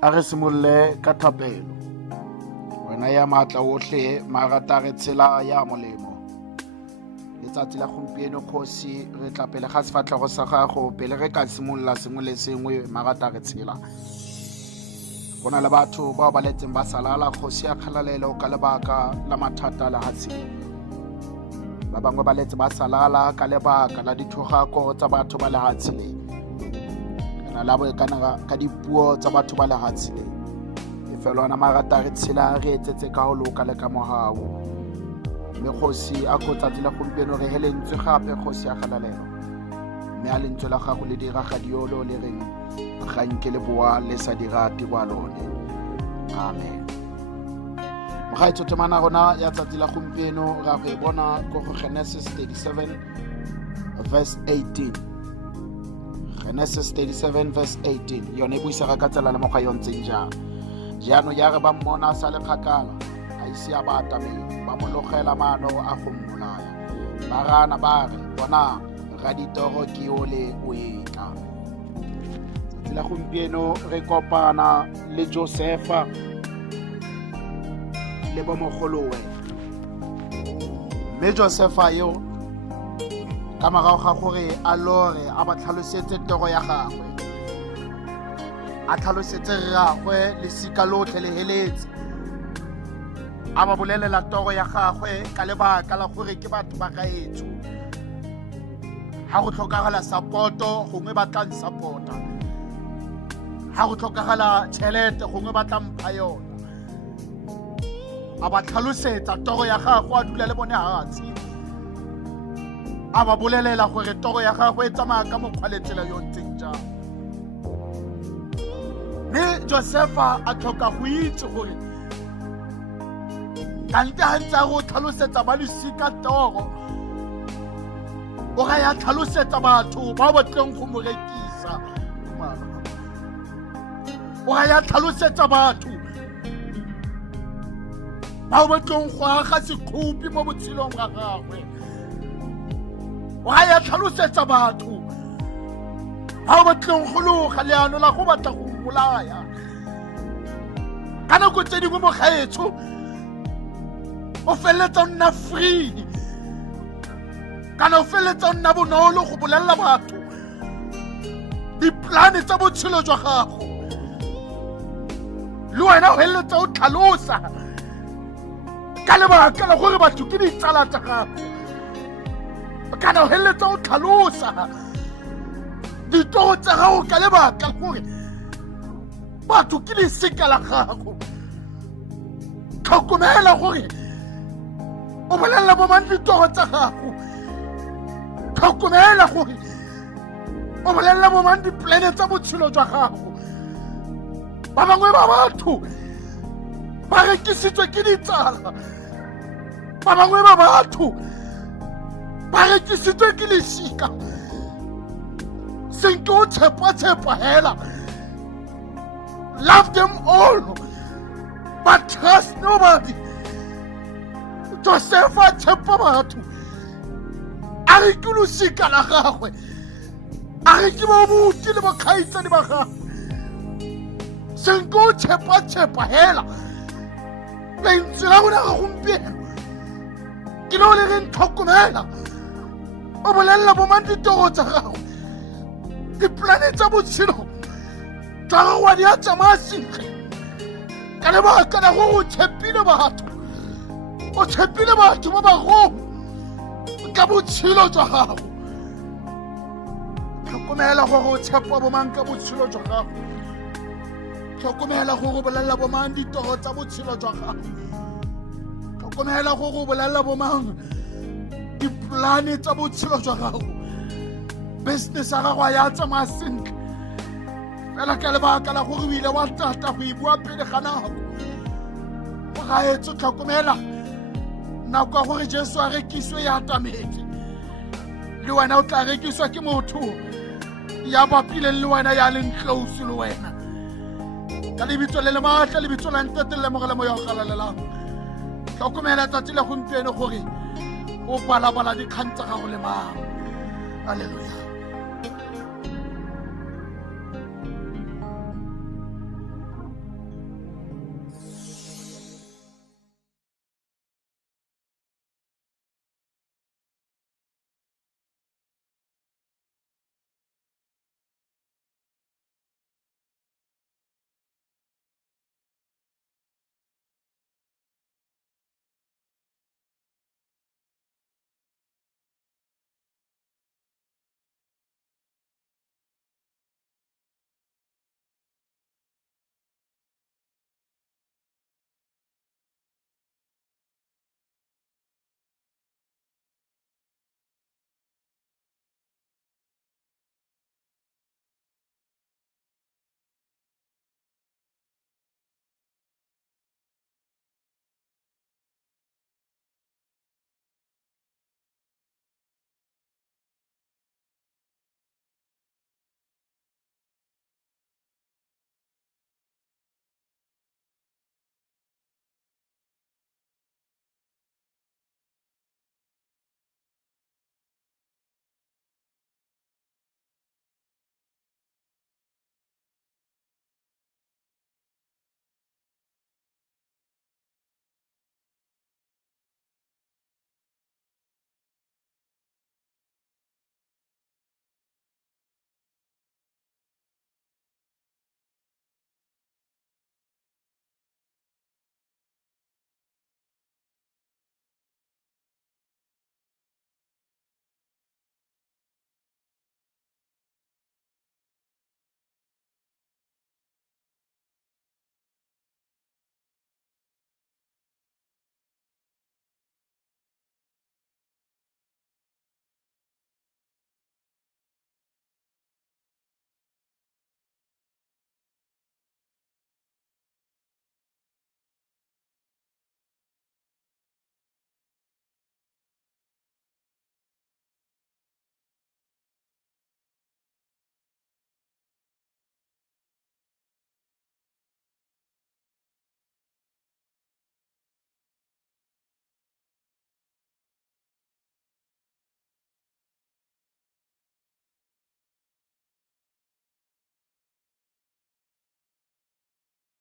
A re simolle ka thapelo. Wena ya maatla otlhe marata re tshela ya molemo. Letsatsi la gompieno Kgosi re tla pele ga sefatlhego sa gago pele re ka simolla sengwe le sengwe marata re tshela. Go na le batho bao ba letseng ba salala Kgosi a kgalalelo ka lebaka la mathata la hatsela. Ba bangwe ba letse ba salala ka lebaka la dithogako tsa batho ba le hatsela. Ka dipuo tsa batho ba lehatshe efelwana marata re tshela re etsetse ka ho loka le ka mohau. Mme Kgosi a go tsatsi la gompieno re helentswe gape Kgosi a galalelo. Mme a lentswe la gago le dira gadiolo le reng ga nke le boa le sa dira tiwa lone. Amen. Mogaetso temana rona ya tsatsi la gompieno ra go bona go Genesis 37 verse 18. Genesis 37 verse 18 yone e buisa ka tsela le mokgwa yo ntseng jang. Jaanong ya re ba mmona sa le kgakala a ise a ba atameng ba mologela maano a go mmolaya. Ba rana ba re bona ga ditoro ke ole o etla. Tsatsi la gompieno re kopana le Josefa le ba mogolowe. Mme Josefa yo ka morago ga gore a lore a ba tlhalosetse toro ya gagwe, a tlhalosetse rragwe lesika lotlhe le heletse, a ba bolelela toro ya gagwe ka lebaka la gore ke batho ba gaetso. Ha go tlhokagala sapoto gongwe ba tla nsapota, ha go tlhokagala tšhelete gongwe ba tla mpha yona. A ba tlhalosetsa toro ya gagwe a dula le bone hatsi, a ba bolelela gore toro ya gagwe e tsamaya ka mokgwa le tsela yo ntseng jang. Mme Josefa a tlhoka go itse gore kante ha ntse a go tlhalosetsa ba losika toro, o ga ya tlhalosetsa batho ba ba tleng go mo rekisa. O ga ya tlhalosetsa batho ba ba tleng go aga sekhupi mo botshelong ga gagwe. O ga ya tlhalosetsa batho ba ba tleng go loga leano la go batla go bolaya. Ka nako tse dingwe mogaetsho o feleletsa o nna free, kana o feleletsa o nna bonolo go bolelela batho diplane tsa botshelo jwa gago. Le wena o feleletsa o tlhalosa ka lebaka la gore batho ke ditsala tsa gago, kana o feleletsa o tlhalosa ditoro tsa gago ka lebaka la gore batho ke lesika la gago. Tlhokomela gore o bolelela bo mang ditoro tsa gago. Tlhokomela gore o bolelela bo mang diplane tsa botshelo jwa gago. Ba bangwe ba batho ba rekisitswe ke ditsala, ba bangwe ba batho ba rekisitswe ke lesika. Senke o tshepa hela. Love them all, but trust nobody. Josefa tshepa batho, a re ke losika la gagwe, a re ke babuti le bakgaitsadi ba gagwe. Senke o tshepa hela. Lentswe la gona ga gompieno ke leo le reng tlhokomela. O bolelela bo mang ditoro tsa gago, diplane tsa botshelo jwa gago wa di a tsamaya sentle ka lebaka la gore o tshepile batho. O tshepile batho ba bagolo ka botshelo jwa gago. Tlhokomela gore o tshepa bo mang ka botshelo jwa gago. Tlhokomela gore o bolelela bo mang ditoro tsa botshelo jwa gago. Tlhokomela gore o bolelela bo mang diplane tsa botshelo jwa gago. Business ya gago ya tsamaya sentle fela ka lebaka la gore o ile wa tata go e bua pele ga nako. Go gaetso tlhokomela nako ya gore Jesu a rekiswe ya atametse, le wena o tla rekiswa ke motho ya bapileng le wena ya leng close le wena. Ka lebitso le le maatla, lebitso la Ntate le Moya mo ya go galalelang. Tlhokomela tsatsi la gompieno gore o balabala dikgang tsa gago le mang. Haleluya.